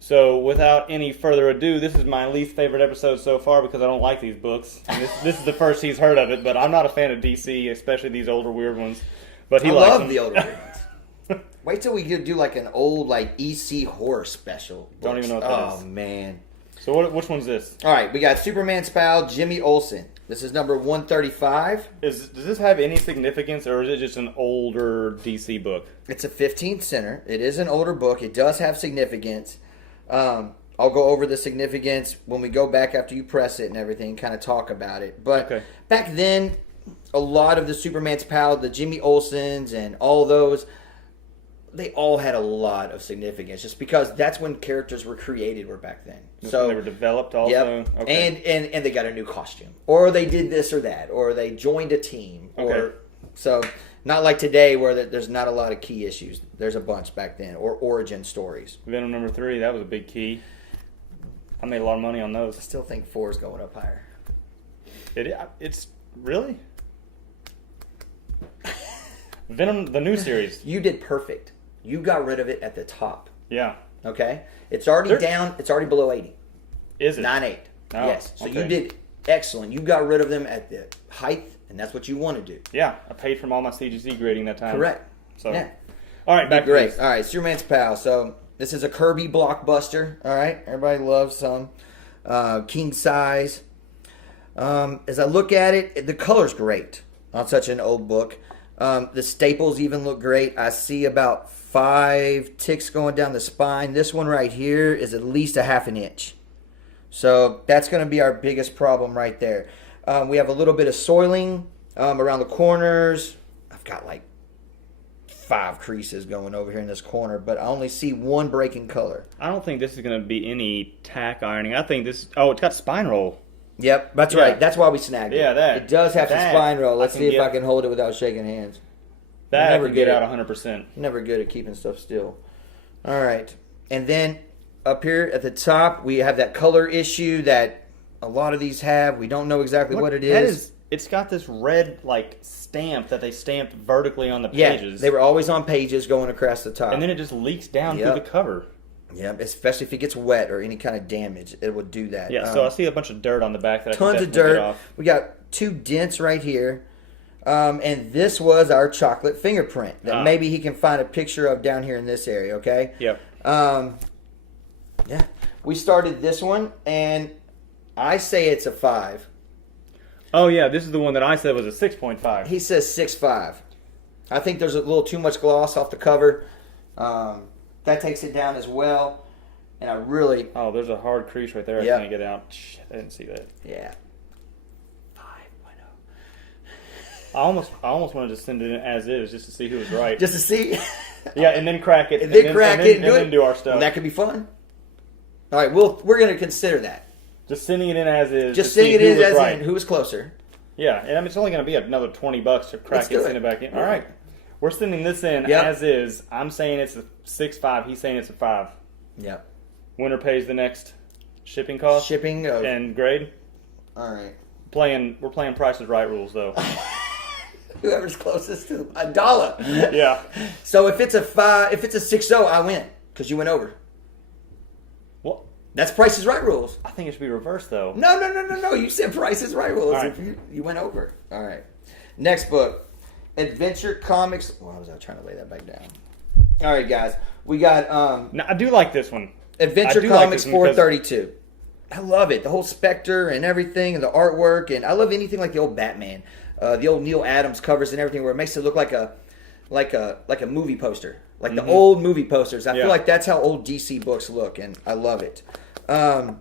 So, without any further ado, this is my least favorite episode so far because I don't like these books. And this is the first he's heard of it, but I'm not a fan of DC, especially these older weird ones. But he I likes love them. the older ones. Wait till we do like an old like EC horror special. Don't even know what that is. Oh man. So, which one's this? All right, we got Superman's pal Jimmy Olsen. This is number 135. Does this have any significance, or is it just an older DC book? It's a 15th center. It is an older book. It does have significance. I'll go over the significance when we go back after you press it and everything, kind of talk about it. But back then, a lot of the Superman's pal, the Jimmy Olsens and all those, they all had a lot of significance just because that's when characters were created were back then. So they were developed also? Yep. Okay. And they got a new costume. Or they did this or that. Or they joined a team. Okay. So not like today where there's not a lot of key issues. There's a bunch back then. Or origin stories. Venom number 3, that was a big key. I made a lot of money on I those. still think 4 is going up higher. It's really? Venom, the new series. You did perfect. You got rid of it at the top. Yeah. Okay? It's already down. It's already below 80. Is it? 9.8. Oh, yes. So okay. you did excellent. You got rid of them at the height, and that's what you want to do. Yeah. I paid for all my CGC grading that time. Correct. So. Yeah. All right, back to Great. this. All right, Superman's pal. So this is a Kirby blockbuster. All right, everybody loves some king size. As I look at it, the color's great on such an old book. The staples even look great. I see about 5 ticks going down the spine. This one right here is at least a half an inch. So that's going to be our biggest problem right there. We have a little bit of soiling around the corners. I've got like 5 creases going over here in this corner, but I only see 1 breaking color. I don't think this is going to be any tack ironing. I think this... Oh, it's got spine roll. Yep, that's right. That's why we snagged it. Yeah, that. It does have some spine roll. Let's see if I can hold it without shaking hands. That Never I can get get out it. 100%. Never good at keeping stuff still. All right. And then up here at the top, we have that color issue that a lot of these have. We don't know exactly what it is. It's got this red, like, stamp that they stamped vertically on the Yeah, pages. they were always on pages going across the top. And then it just leaks down through the cover. Yeah, especially if it gets wet or any kind of damage, it would do that. Yeah, so I see a bunch of dirt on the back that I tons can of definitely dirt. get off. We got 2 dents right here. And this was our chocolate fingerprint that maybe he can find a picture of down here in this area, okay? Yep. Yeah. We started this one, and I say it's a 5. Oh, yeah, this is the one that I said was a 6.5. He says 6.5. I think there's a little too much gloss off the cover. That takes it down as well. And I really... Oh, there's a hard crease right there. Yep. I can't get out. Shit, I didn't see that. Yeah. 5.0. I almost wanted to send it in as is just to see who was right. Just to see... Yeah, and then crack it. And then crack it and then do our stuff. Well, that could be fun. All right, we're going to consider that. Just sending it in as is. Just to sending it see who in was as right. in who was closer. Yeah, and I mean, it's only going to be another $20 to crack Let's it, do send it. it back in. All right. We're sending this in Yep. as is. I'm saying it's a 6.5. He's saying it's a 5. Yep. Winner pays the next shipping cost. Shipping of... And grade. All right. We're playing Price is Right rules, though. Whoever's closest to $1. Yeah. So if it's a 5, if it's a 6.0, I win because you went over. Well, That's Price is Right rules. I think it should be reversed, though. No. You said Price is Right rules. All right. If you went over. All right. Next book, Adventure Comics. Why was I trying to lay that back down? All right, guys. We got Now, I do like this one. Adventure I do like Comics this one because- 432. I love it. The whole Spectre and everything, and the artwork, and I love anything like the old Batman, the old Neil Adams covers and everything, where it makes it look like a movie poster, like the old movie posters. I feel like that's how old DC books look, and I love it. So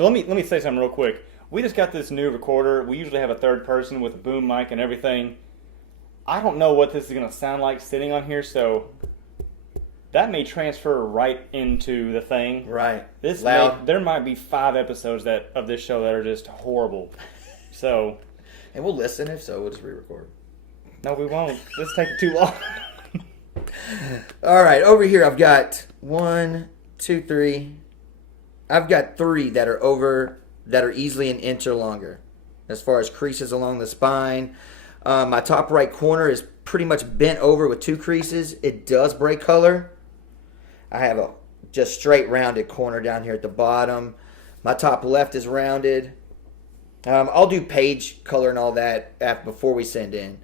let me say something real quick. We just got this new recorder. We usually have a third person with a boom mic and everything. I don't know what this is going to sound like sitting on here, so that may transfer right into the thing. Right. There might be 5 episodes of this show that are just horrible. So, and we'll listen. If so, we'll just re-record. no, we won't. This is taking too long. All right, over here I've got 1, 2, 3. I've got 3 that are easily an inch or longer, as far as creases along the spine. My top right corner is pretty much bent over with 2 creases. It does break color. I have a just straight rounded corner down here at the bottom. My top left is rounded. I'll do page color and all that before we send in.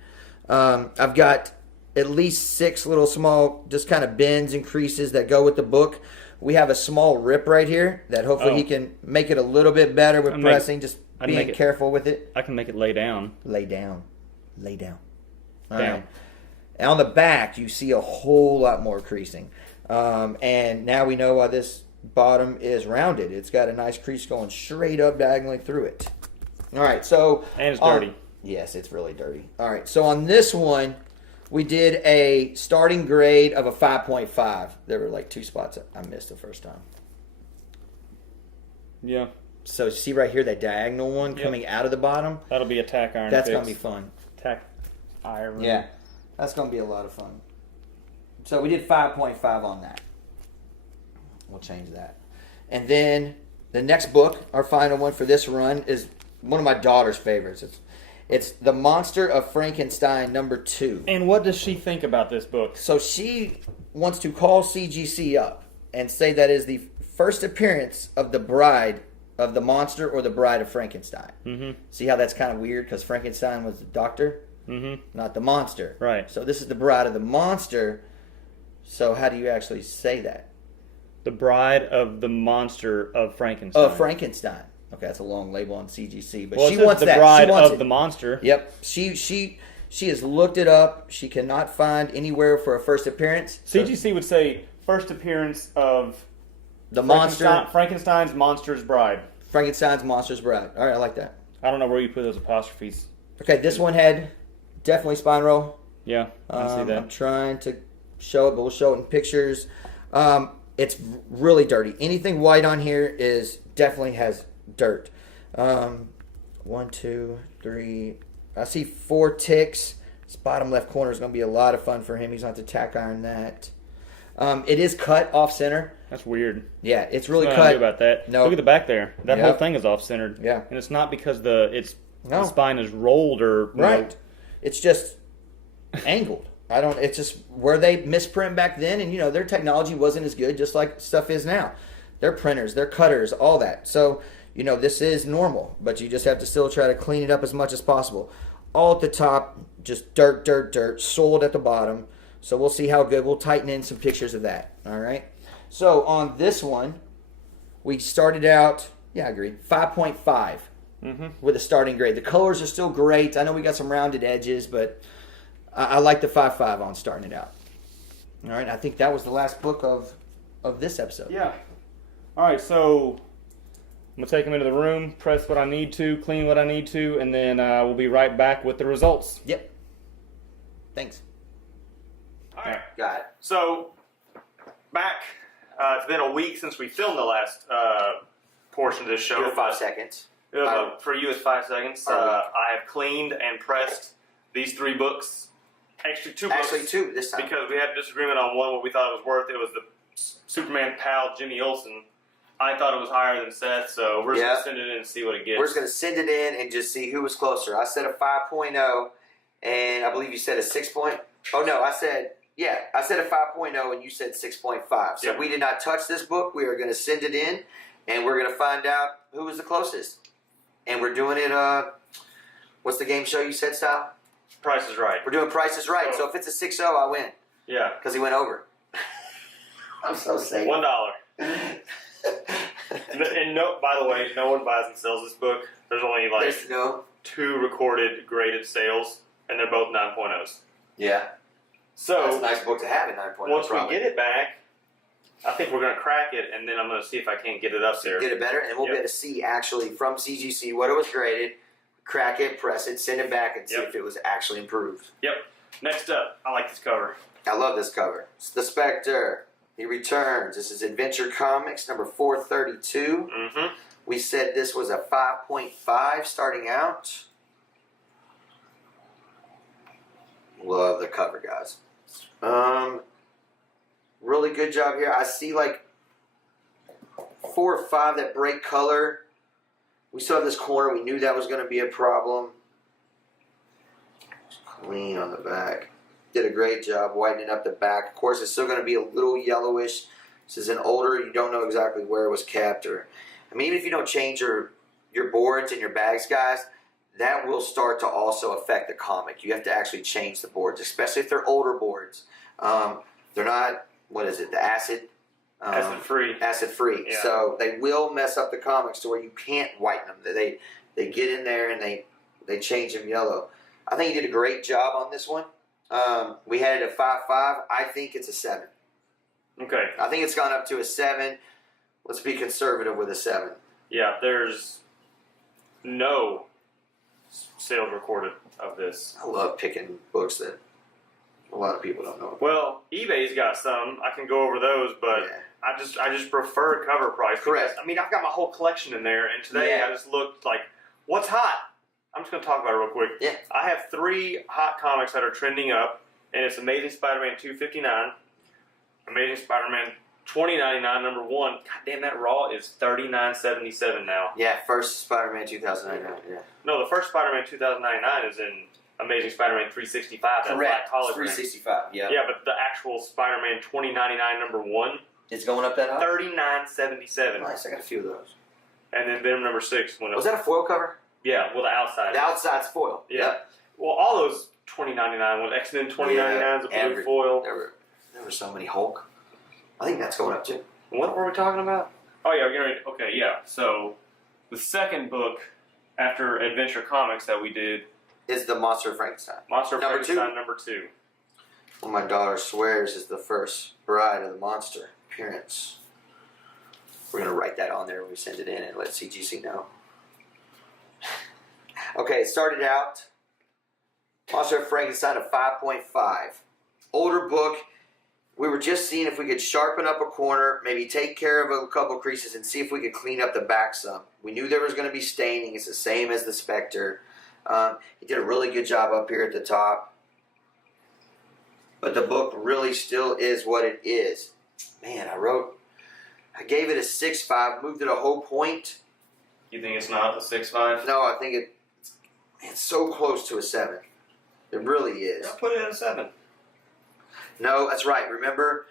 I've got at least 6 little small, just kind of bends and creases that go with the book. We have a small rip right here that hopefully he can make it a little bit better with pressing. Just being careful with it. I can make it lay down. Lay down. Lay down. All Down. right. And on the back, you see a whole lot more creasing. And now we know why this bottom is rounded. It's got a nice crease going straight up diagonally through it. All right, so... And it's dirty. Yes, it's really dirty. All right, so on this one, we did a starting grade of a 5.5. There were like 2 spots I missed the first time. Yeah. So see right here, that diagonal one coming out of the bottom? That'll be a tack iron That's fix. going to be fun. Tack iron. Yeah, that's going to be a lot of fun. So we did 5.5 on that. We'll change that. And then the next book, our final one for this run, is one of my daughter's favorites. It's The Monster of Frankenstein #2. And what does she think about this book? So she wants to call CGC up and say that is the first appearance of the bride of the monster or the bride of Frankenstein. Mm-hmm. See how that's kind of weird because Frankenstein was the doctor, not the monster. Right. So this is the bride of the monster. So how do you actually say that? The bride of the monster of Frankenstein. Of Frankenstein. Okay, that's a long label on CGC, but Well, she it says wants the that. bride She wants of it. the monster. Yep. She has looked it up. She cannot find anywhere for a first appearance. CGC would say first appearance of The monster, Frankenstein's monster's bride. Frankenstein's monster's bride. All right, I like that. I don't know where you put those apostrophes. Okay, this one had definitely spine roll. Yeah, I see that. I'm trying to show it, but we'll show it in pictures. It's really dirty. Anything white on here is definitely has dirt. 1, 2, 3. I see 4 ticks. This bottom left corner is going to be a lot of fun for him. He's going to have to tack iron that. It is cut off center. That's weird. Yeah, it's really I cut. knew about that. No. Look at the back there. That Yep. whole thing is off centered. Yeah. And it's not because No. the spine is rolled or Right. It's just angled. It's just where they misprint back then, and their technology wasn't as good, just like stuff is now. Their printers, their cutters, all that. So, this is normal, but you just have to still try to clean it up as much as possible. All at the top, just dirt, dirt, dirt, soiled at the bottom. So we'll see how good. We'll tighten in some pictures of that. All right. So on this one, we started out, I agree, 5.5 with a starting grade. The colors are still great. I know we got some rounded edges, but I like the 5.5 on starting it out. All right. I think that was the last book of this episode. Yeah. All right, so I'm going to take them into the room, press what I need to, clean what I need to, and then we'll be right back with the results. Yep. Thanks. All right. Got it. So, back. It's been a week since we filmed the last portion of this show. 5 seconds. For you, it's 5 seconds. I have cleaned and pressed these 3 books. Actually, 2 books. Actually, 2 this time. Because we had a disagreement on one, what we thought it was worth. It was the Superman pal, Jimmy Olsen. I thought it was higher than Seth, so we're just going to send it in and see what it gets. We're just going to send it in and just see who was closer. I said a 5.0, and I believe you said a 6. Oh, no, I said a 5.0, and you said 6.5. So we did not touch this book. We are going to send it in, and we're going to find out who was the closest. And we're doing it, what's the game show you said, Style? Price is Right. We're doing Price is Right. So if it's a 6.0, I win. Yeah. Because he went over. I'm so safe. $1. And by the way, no one buys and sells this book. There's only There's no. 2 recorded graded sales, and they're both 9.0s. Yeah. So That's a nice book to have at 9.0. once we get it back, I think we're going to crack it, and then I'm going to see if I can't get it up there. Get it better, and we'll be able to see actually from CGC what it was graded, crack it, press it, send it back, and see if it was actually improved. Yep. Next up, I like this cover. I love this cover. It's the Spectre. He returns. This is Adventure Comics number 432. Mm-hmm. We said this was a 5.5 starting out. Love the cover, guys. Really good job here. I see like 4 or 5 that break color. We still have this corner. We knew that was going to be a problem. Just clean on the back. Did a great job whitening up the back. Of course, it's still going to be a little yellowish This is an older, you don't know exactly where it was kept, or I mean, even if you don't change your boards and your bags, guys, that will start to also affect the comic. You have to actually change the boards, especially if they're older boards. They're not, what is it, the acid? Acid free. Acid free. Yeah. So they will mess up the comics to where you can't whiten them. They get in there and they change them yellow. I think he did a great job on this one. We had it at 5.5. I think it's a 7. Okay. I think it's gone up to a 7. Let's be conservative with a 7. Yeah, there's no sales recorded of this. I love picking books that a lot of people don't know about. Well, eBay's got some. I can go over those, but Yeah. I just prefer cover price. Correct. Because, I mean, I've got my whole collection in there, and today Yeah. I just looked like, what's hot? I'm just going to talk about it real quick. Yeah. I have 3 hot comics that are trending up, and it's Amazing Spider-Man 259, Amazing Spider-Man 2099 number 1. God damn, that Raw is $39.77 now. Yeah, first Spider-Man 2099. Yeah. No, the first Spider-Man 2099 is in Amazing Spider-Man 365. That Correct. black hologram. 365. Yeah. Yeah, but the actual Spider-Man 2099 number 1, It's going up that high. $39.77. Nice. I got a few of those. And then Venom number 6 went up. Was that a foil cover? Yeah, well, the outside. The outside's foil. Yeah. Yep. Well, all those 2099 ones, X-Men 2099 is a blue every- foil. There were so many Hulk. I think that's going up too. What were we talking about? Oh, yeah, we're getting ready. Okay, yeah. So, the second book after Adventure Comics that we did, Is the Monster of Frankenstein. Monster of Number Frankenstein number 2. Well, my daughter swears is the first Bride of the Monster appearance. We're going to write that on there when we send it in and let CGC know. Okay, it started out Monster of Frankenstein of 5.5. Older book. We were just seeing if we could sharpen up a corner, maybe take care of a couple creases and see if we could clean up the back some. We knew there was going to be staining. It's the same as the Spectre. He did a really good job up here at the top. But the book really still is what it is. Man, I gave it a 6.5, moved it a whole point. You think it's not the 6.5? No, I think it's so close to a 7. It really is. I'll put it at a 7. No, that's right. Remember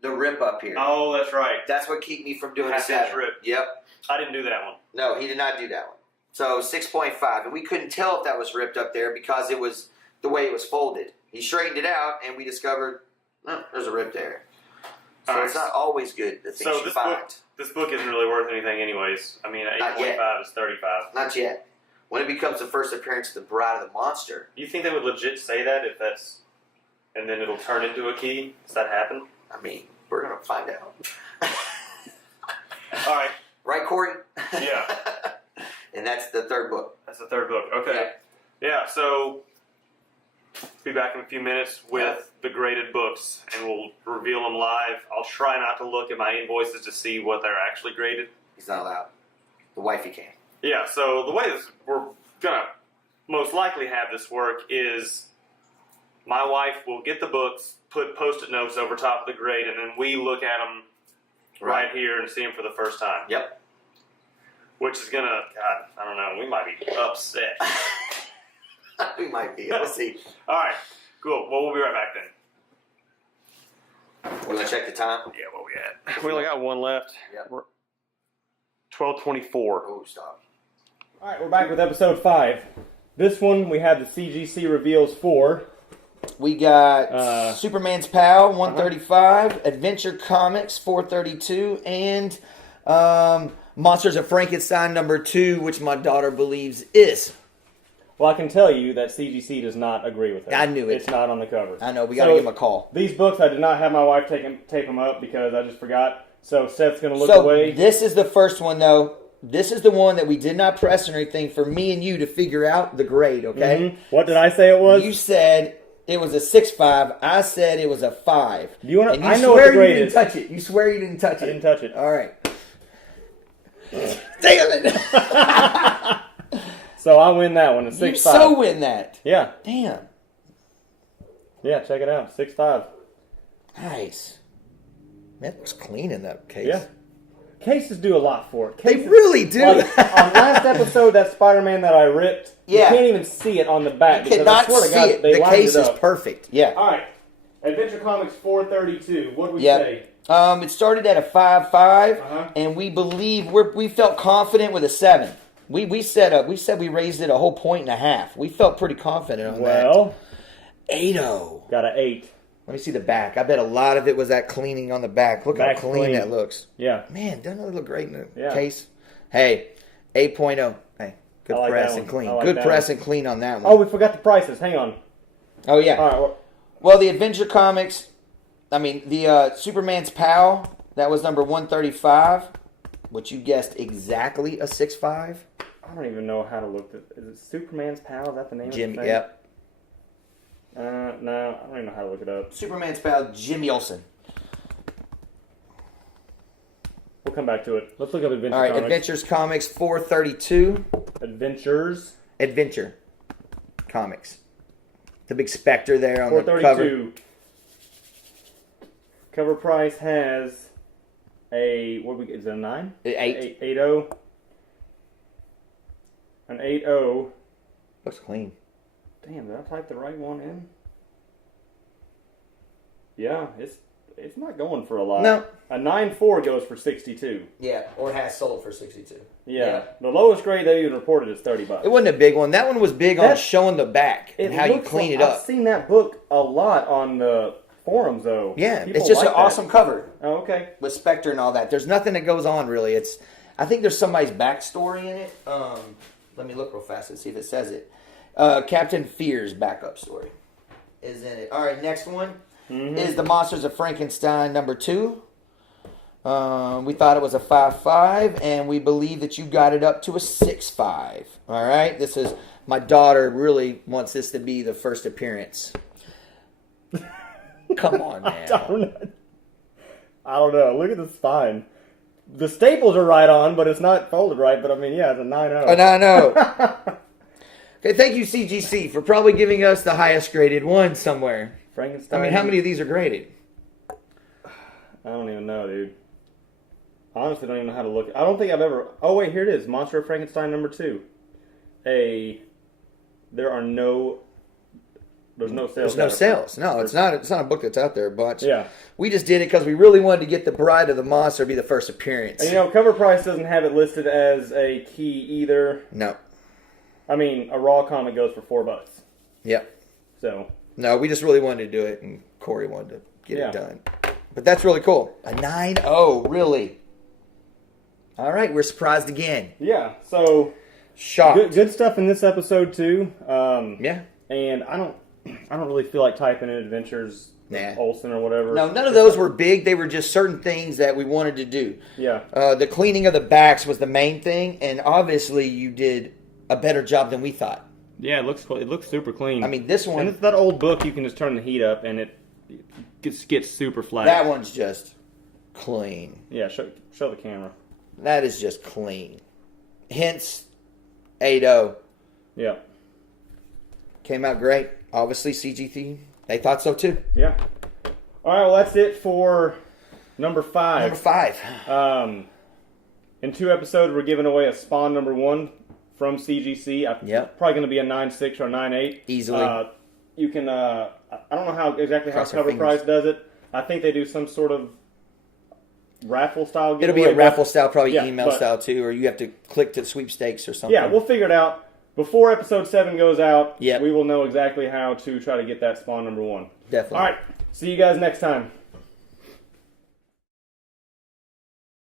the rip up here. Oh, that's right. That's what kept me from doing a Half-inch 7. rip. Yep. I didn't do that one. No, he did not do that one. So 6.5. And we couldn't tell if that was ripped up there because it was the way it was folded. He straightened it out and we discovered, there's a rip there. So All it's right. not always good, the things So you this find. this book isn't really worth anything anyways. I mean, Not yet. 8.5 is 35. Not yet. When it becomes the first appearance of the Bride of the Monster, You think they would legit say that if that's... And then it'll turn into a key? Does that happen? I mean, we're going to find out. All right. Right, Corey? Yeah. And that's the third book. That's the third book. Okay. Yeah, so... Be back in a few minutes with the graded books, and we'll reveal them live. I'll try not to look at my invoices to see what they're actually graded. He's not allowed. The wifey can. Yeah, so the way we're going to most likely have this work is my wife will get the books, put Post-it notes over top of the grade, and then we look at them right here and see them for the first time. Yep. Which is going to, God, I don't know, we might be upset. We might be. We'll see. All right, cool. Well, we'll be right back then. We're going to check the time. Yeah, what we at? We only got one left. Yep. We're 12:24. Oh, stop. All right, we're back with episode 5. This one we have the CGC reveals 4. We got Superman's Pal, 135, Adventure Comics, 432, and Monsters of Frankenstein, number 2, which my daughter believes is. Well, I can tell you that CGC does not agree with it. I knew it. It's not on the cover. I know, we got to give him a call. These books, I did not have my wife tape them up because I just forgot. So Seth's going to look So away. this is the first one, though. This is the one that we did not press or anything for me and you to figure out the grade, okay? Mhm. What did I say it was? You said it was a 6.5. I said it was a 5. Do you want and to? you I know what swear the grade you didn't is. touch it. You swear you didn't touch it. I didn't touch it. All right. Damn it. So I win that one. A 6.5. You so win that. Yeah. Damn. Yeah. Check it out. 6.5. Nice. Man, it looks clean in that case. Yeah. Cases do a lot for it. They Cases, really do. Like, on last episode, that Spider-Man that I ripped, Yeah. you can't even see it on the back. You because cannot I swear to see God, it. they The lined case it is up. perfect. Yeah. All right. Adventure Comics 432. What do we Yep. say? It started at a 5.5, Uh-huh. and we believe we felt confident with a 7. We said we raised it a whole point and a half. We felt pretty confident on that. Well, 8.0. got an 8. Let me see the back. I bet a lot of it was that cleaning on the back. Look Back's how clean clean. that looks. Yeah. Man, doesn't it look great in the Yeah. case? Hey, 8.0. Hey, good I like press that and one. clean. I like Good that press one. and clean on that Oh, one. we forgot the prices. Hang on. Oh, yeah. All right. Well, the Adventure Comics, the Superman's Pal, that was number 135, which you guessed exactly a 6.5. I don't even know how to look. Is it Superman's Pal? Is that the name Jim, of the thing? yep. No, I don't even know how to look it up. Superman's Pal, Jimmy Olsen. We'll come back to it. Let's look up Adventure All right, Comics. Adventures Comics, 432. Adventures. Adventure Comics. The big specter there on the cover. 432. Cover price has is it a 9? 8. 8.0. An 8.0. Looks clean. Damn, did I type the right one in? Yeah, it's not going for a lot. No. A 9.4 goes for 62. Yeah, or has sold for 62. Yeah. The lowest grade they even reported is $30. It wasn't a big one. That one was big on That- showing the back and how you looks clean like- it up. I've seen that book a lot on the forums, though. Yeah, People it's just like an that. awesome cover Oh, okay. with Spectre and all that. There's nothing that goes on really. I think there's somebody's backstory in it. Let me look real fast and see if it says it. Captain Fear's backup story is in it. All right, next one is The Monsters of Frankenstein number 2. We thought it was a 5.5, and we believe that you got it up to a 6.5. All right, this is my daughter really wants this to be the first appearance. Come on, man. I don't know. Look at the spine. The staples are right on, but it's not folded right. But I mean, yeah, it's a 9.0. Oh, no. Okay, thank you, CGC, for probably giving us the highest graded one somewhere. Frankenstein. I mean, how many of these are graded? I don't even know, dude. Honestly, don't even know how to look. I don't think I've ever. Oh wait, here it is. Monster of Frankenstein number 2. There are no. There's no sales. There's no sales. No, it's not. It's not a book that's out there a bunch. Yeah. We just did it because we really wanted to get the Bride of the Monster be the first appearance. And cover price doesn't have it listed as a key either. No. I mean, a raw comic goes for $4. Yep. So. No, we just really wanted to do it, and Corey wanted to get Yeah. it done. But that's really cool. A 9.0, really. All right, we're surprised again. Yeah. So. Shocked. Good stuff in this episode too. Yeah. And I don't really feel like typing in Adventures Nah. Olsen or whatever. No, none of those were big. They were just certain things that we wanted to do. Yeah. The cleaning of the backs was the main thing, and obviously you did a better job than we thought. Yeah, it looks super clean. I mean, this and one, it's that old book. You can just turn the heat up and it gets super flat. that one's just clean. Yeah, show the camera. That is just clean. Hence, 8.0 Yeah. came out great. Obviously, CGT, they thought so too. Yeah. All right. Well, that's it for number 5. Number 5. In 2 episodes, we're giving away a Spawn number 1 from CGC. Yep. Probably going to be a 9.6 or a 9.8. Easily. You can. I don't know how Cross our Cover fingers. Price does it. I think they do some sort of raffle style giveaway. It'll be a raffle style, probably yeah, email but- style too, or you have to click to sweepstakes or something. Yeah, we'll figure it out. Before episode 7 goes out, Yep. we will know exactly how to try to get that Spawn number 1. Definitely. All right. See you guys next time.